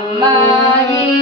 My.